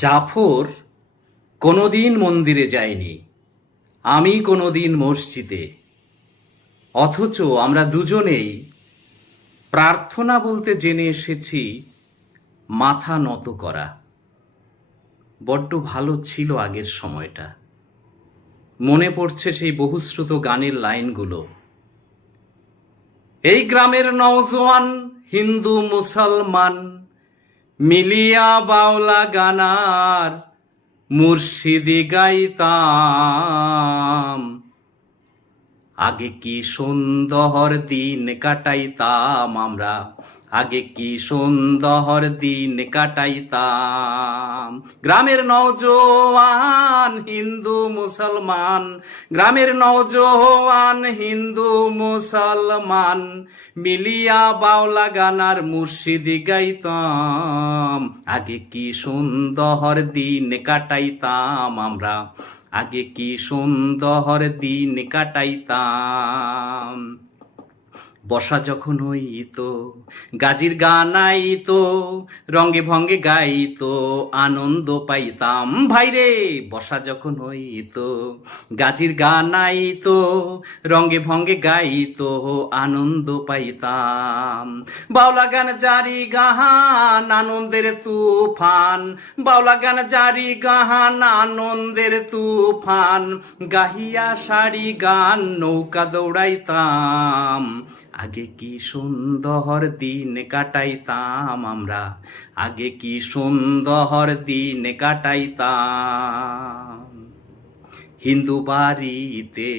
জাফর কোনোদিন মন্দিরে যায়নি, আমি কোনোদিন মসজিদে। অথচ আমরা দুজনেই প্রার্থনা বলতে জেনে এসেছি মাথা নত করা। বড্ড ভালো ছিল আগের সময়টা। মনে পড়ছে সেই বহুশ্রুত গানের লাইনগুলো। এই গ্রামের নওজোয়ান হিন্দু মুসলমান মিলিয়া বাউলা গানার মুর্শিদি গাইতাম। আগে কি সুন্দর দিন কাটাইতাম আমরা, আগে কি সুন্দর দিন কাটাইতাম। গ্রামের নওজোয়ান হিন্দু মুসলমান, গ্রামের নওজোয়ান হিন্দু মুসলমান মিলিয়া বাউলা গানার মুর্শিদি গাইতাম। আগে কি সুন্দর দিন কাটাইতাম আমরা, আগে কি সুন্দর দিন কাটাইতাম। বর্ষা যখন হইতো গাজির গান আইতো, রঙ্গে ভঙ্গে গাইতো আনন্দ পাইতাম। ভাইরে বর্ষা যখন হইতো গাজির গান আইতো, রঙ্গে ভঙ্গে গাইতো আনন্দ পাইতাম। বাউলা গান জারি গাহান আনন্দের তুফান, বাউলা গান জারি গাহান আনন্দের তুফান, গাহিয়া সারি গান নৌকা দৌড়াইতাম। আগে কি সুন্দর দিন কাটাইতাম আমরা, আগে কি সুন্দর দিন কাটাইতাম। হিন্দু বাড়িতে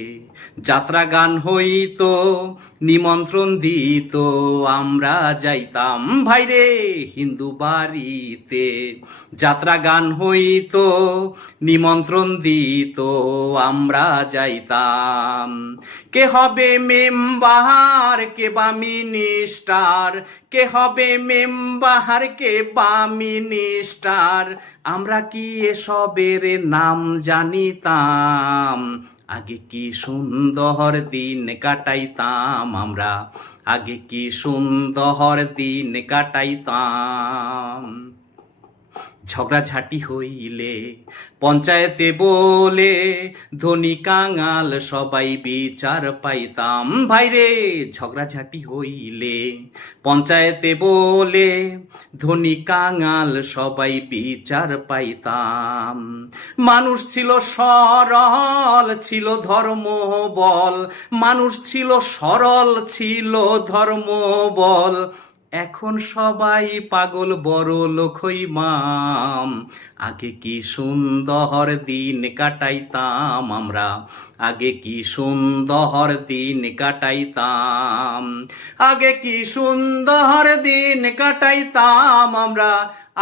যাত্রা গান হইতো, নিমন্ত্রণ দিত আমরা যাইতাম। ভাইরে হিন্দু বাড়িতে যাত্রা গান হইতো, নিমন্ত্রণ দিত আমরা যাইতাম। কে হবে মেম্বার কে বা মিনিস্টার, কে হবে মেম্বার কে বা মিনিস্টার, আমরা কি এসবের নাম জানিতাম। আগে কি সুন্দর দিন কাটাইতাম আমরা, আগে কি সুন্দর দিন কাটাইতাম। ঝগড়াঝাটি হইলে পঞ্চায়েতে বলে ধনী কাঙাল সবাই বিচার পাইতাম। ভাইরে ঝগড়াঝাটি হইলে পঞ্চায়েতে বলে ধনী কাঙাল সবাই বিচার পাইতাম। মানুষ ছিল সরল ছিল ধর্ম বল, মানুষ ছিল সরল ছিল ধর্ম বল, এখন সবাই পাগল বড় লোক হইমাম। আগে কি সুন্দর দিন কাটাইতাম আমরা, আগে কি সুন্দর দিন কাটাইতাম। আগে কি সুন্দর দিন কাটাইতাম আমরা,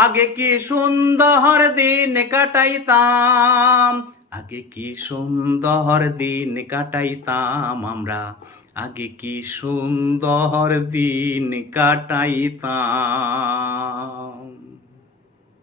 আগে কি সুন্দর দিন কাটাইতাম। আগে কি সুন্দর দিন কাটাইতাম আমরা, আগে কি সুন্দর দিন কাটাইতাম।